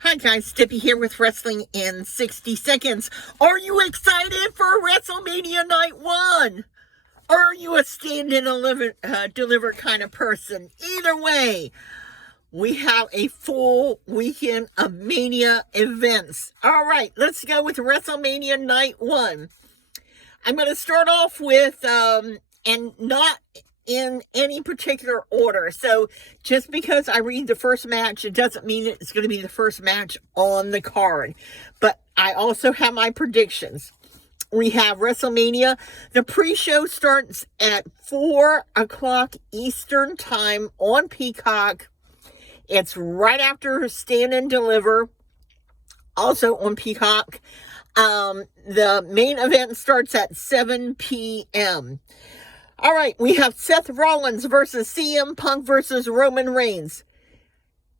Hi guys, Dippy here with Wrestling in 60 Seconds. Are you excited for WrestleMania Night 1? Or are you a stand and deliver kind of person? Either way, we have a full weekend of Mania events. Alright, let's go with WrestleMania Night 1. I'm going to start off with, and not in any particular order. So just because I read the first match, it doesn't mean it's going to be the first match on the card. But I also have my predictions. We have WrestleMania. The pre-show starts at 4 o'clock Eastern time on Peacock. It's right after Stand and Deliver, also on Peacock. The main event starts at 7 p.m. All right, we have Seth Rollins versus CM Punk versus Roman Reigns.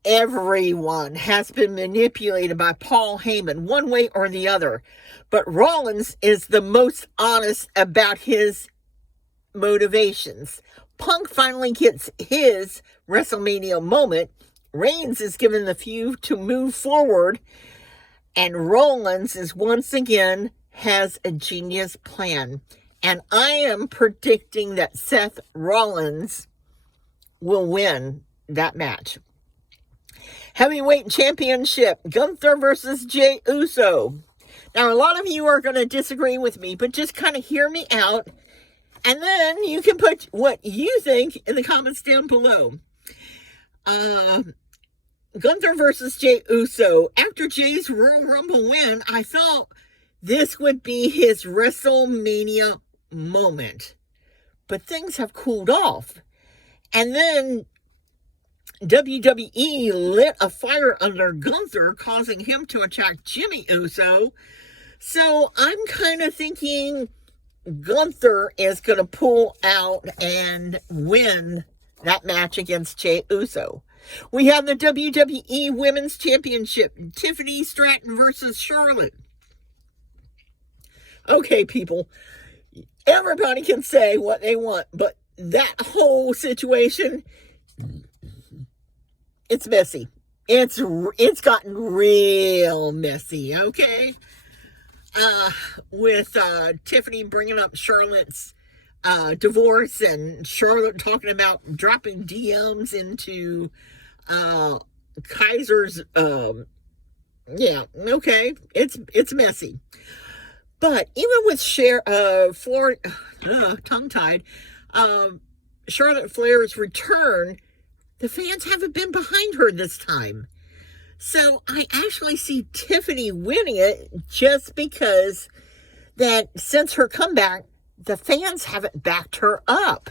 Everyone has been manipulated by Paul Heyman one way or the other, but Rollins is the most honest about his motivations. Punk finally gets his WrestleMania moment. Reigns is given the few to move forward, and Rollins is once again has a genius plan. And I am predicting that Seth Rollins will win that match. Heavyweight Championship, Gunther versus Jey Uso. Now, a lot of you are going to disagree with me, but just kind of hear me out. And then you can put what you think in the comments down below. Gunther versus Jey Uso. After Jey's Royal Rumble win, I thought this would be his WrestleMania moment. But things have cooled off. And then WWE lit a fire under Gunther, causing him to attack Jimmy Uso. So I'm kind of thinking Gunther is going to pull out and win that match against Jey Uso. We have the WWE Women's Championship, Tiffany Stratton versus Charlotte. Okay, people, everybody can say what they want, but that whole situation, it's messy. It's gotten real messy, okay? With Tiffany bringing up Charlotte's divorce, and Charlotte talking about dropping DMs into Kaiser's, yeah, okay, it's messy. But even with tongue-tied, Charlotte Flair's return, the fans haven't been behind her this time. So I actually see Tiffany winning it just because that since her comeback, the fans haven't backed her up.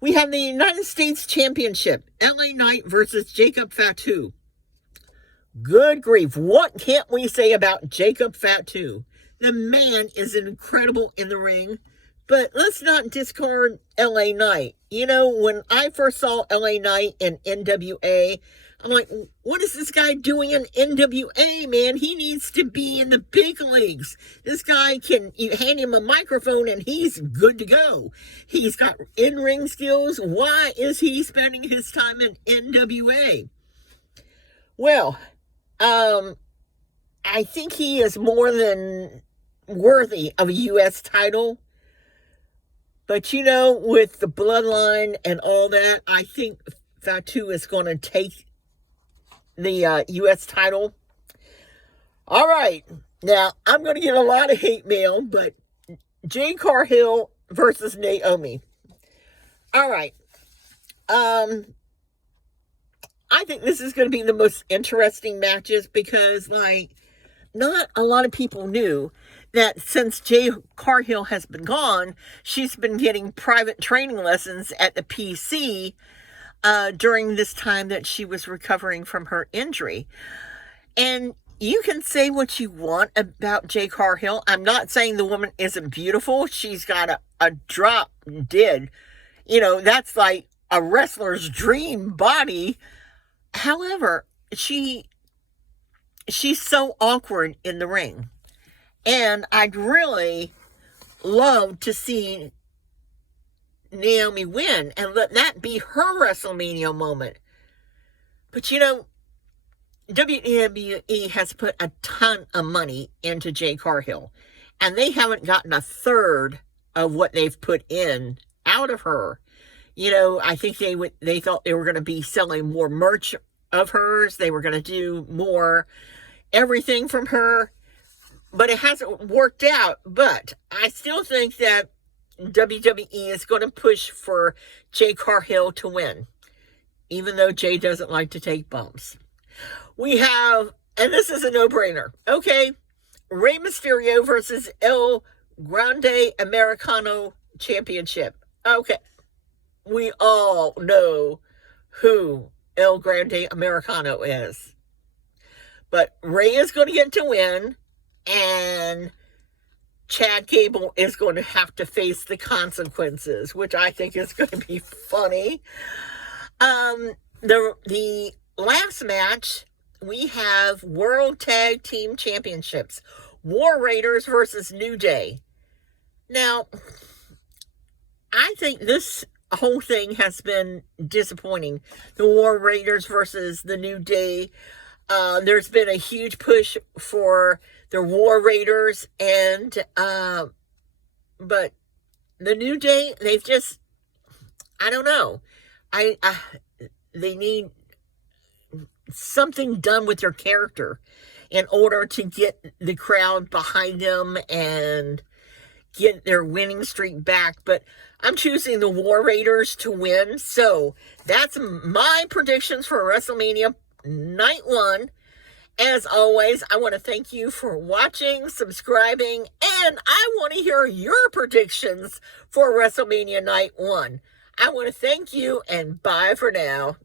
We have the United States Championship, LA Knight versus Jacob Fatu. Good grief, what can't we say about Jacob Fatu? The man is incredible in the ring, but let's not discard LA Knight. You know, when I first saw LA Knight in NWA, I'm like, what is this guy doing in NWA, man? He needs to be in the big leagues. This guy you hand him a microphone and he's good to go. He's got in-ring skills. Why is he spending his time in NWA? Well, I think he is more than worthy of a U.S. title. But, you know, with the bloodline and all that, I think Fatu is going to take the U.S. title. All right. Now, I'm going to get a lot of hate mail, but Jade Cargill versus Naomi. All right. I think this is going to be the most interesting matches because, like, not a lot of people knew that since Jade Cargill has been gone, she's been getting private training lessons at the PC during this time that she was recovering from her injury. And you can say what you want about Jade Cargill. I'm not saying the woman isn't beautiful. She's got a drop dead. You know, that's like a wrestler's dream body. However, she's so awkward in the ring. And I'd really love to see Naomi win and let that be her WrestleMania moment. But you know, WWE has put a ton of money into Jade Cargill, and they haven't gotten a third of what they've put in out of her. I think they thought they were going to be selling more merch of hers. They were going to do more everything from her, but it hasn't worked out. But I still think that WWE is going to push for Jade Cargill to win, even though Jay doesn't like to take bumps. We have, and this is a no-brainer, okay, Rey Mysterio versus El Grande Americano Championship. Okay, we all know who El Grande Americano is. But Rey is going to get to win, and Chad Gable is going to have to face the consequences, which I think is going to be funny. The last match, we have World Tag Team Championships. War Raiders versus New Day. Now, I think this whole thing has been disappointing. The War Raiders versus the New Day. There's been a huge push for the War Raiders, but the New Day, they've just, I don't know. They need something done with their character in order to get the crowd behind them and get their winning streak back. But I'm choosing the War Raiders to win. So that's my predictions for WrestleMania Night 1. As always, I want to thank you for watching, subscribing, and I want to hear your predictions for WrestleMania Night 1. I want to thank you, and bye for now.